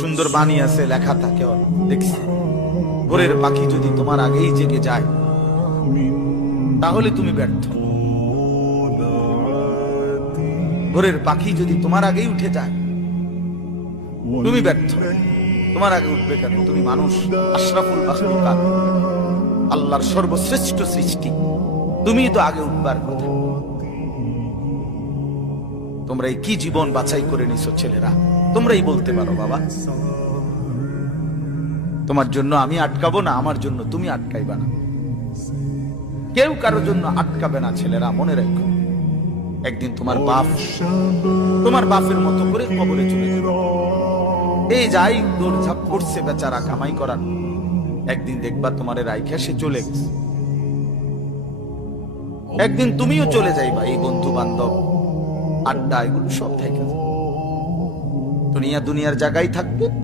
সুন্দর বাণী আছে, লেখা থাকে, দেখছি, ভোরের পাখি যদি তোমার আগেই জেগে যায় তাহলে তুমি ব্যর্থ। ভোরের পাখি যদি তোমার আগেই উঠে যায় তুমি ব্যর্থ। তোমার আগে উঠবে কেন? তুমি মানুষ, আশরাফুল মাখলুকাত, আল্লাহর সর্বশ্রেষ্ঠ সৃষ্টি, তুমি তো আগে উঠবার কথা। তোমরা এই কি জীবন বাছাই করে নিছো ছেলেরা? তোমরাই বলতে পারো বাবা। তোমার জন্য আমি আটকাবো না, আমার জন্য তুমি আটকাইবা না। কেউ কারোর জন্য আটকাবে না ছেলেরা, মনে রাখো। একদিন তোমার বাপের মতো করে কবরে চলে যাবে। এই যাই দৌড়ঝাঁপ করছে বেচারা কামাই করার, একদিন দেখবা তোমার রাইখা সে চলে গেছে। একদিন তুমিও চলে যাইবা। এই বন্ধু বান্ধব আড্ডা এগুলো সব থেকে দুনিয়ার জায়গায় থাকবে।